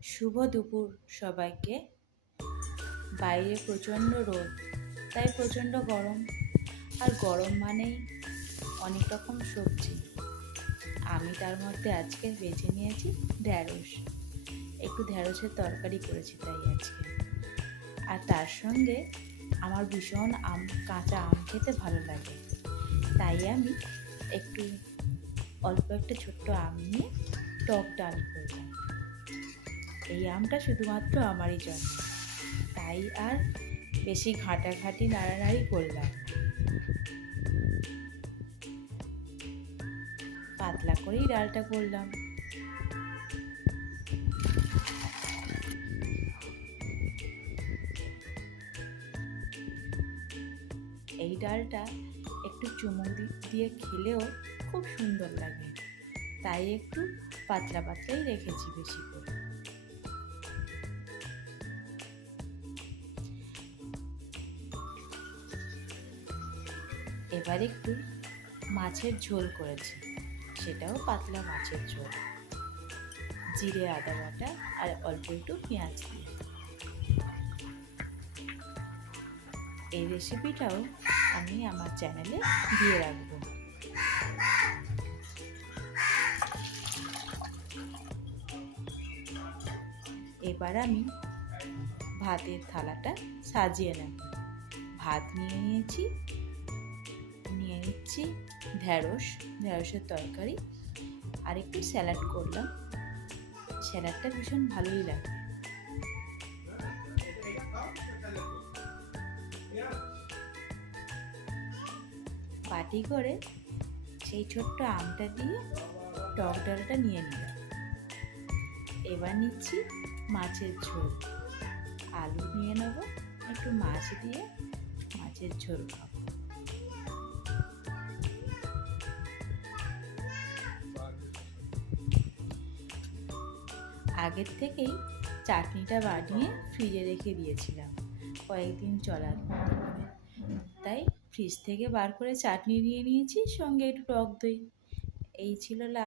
শুভ দুপুর সবাইকে। বাইরে প্রচণ্ড রোদ, তাই প্রচণ্ড গরম। আর গরম মানেই অনেক রকম সবজি। আমি তার মধ্যে আজকে বেছে নিয়েছি ঢ্যাঁড়স। একটু ঢ্যাঁড়সের তরকারি করেছি তাই আজকে। আর তার সঙ্গে আমার ভীষণ কাঁচা আম খেতে ভালো লাগে, তাই আমি একটু অল্প একটা ছোট্ট আম নিয়ে টক ডাল করলাম। এই আমটা শুধুমাত্র আমারই জন্য, তাই আর বেশি ঘাঁটাঘাঁটি নাড়ানাড়ি করলাম। পাতলা করেই ডালটা করলাম। এই ডালটা একটু চুমুক দিয়ে খেলেও খুব সুন্দর লাগে, তাই একটু পাতলা পাতলাই রেখেছি বেশি করে। এবার একটু মাছের ঝোল করেছি, সেটাও পাতলা মাছের ঝোল, জিরে আদা বাটা আর অল্প একটু পেঁয়াজ দিয়ে। এই রেসিপিটাও আমি আমার চ্যানেলে দিয়ে রাখবো। এবার আমি ভাতের থালাটা সাজিয়ে নেব। ভাত নিয়ে নিচ্ছি ঢ্যাঁড়সের তরকারি আর একটু স্যালাড করলাম। স্যালাডটা ভীষণ ভালোই লাগে। বাটি করে সেই ছোট্ট আমটা দিয়ে টক ডালটা নিয়ে নিলাম। এবার নিচ্ছি মাছের ঝোল। আলু নিয়ে নেব, একটু মাছ দিয়ে মাছের ঝোল খাবো। আগের থেকেই চাটনিটা বানিয়ে ফ্রিজে রেখে দিয়েছিলাম কয়েকদিন চলার মতো করে, তাই ফ্রিজ থেকে বার করে চাটনি নিয়ে নিয়েছি, সঙ্গে একটু টক দই। এই ছিল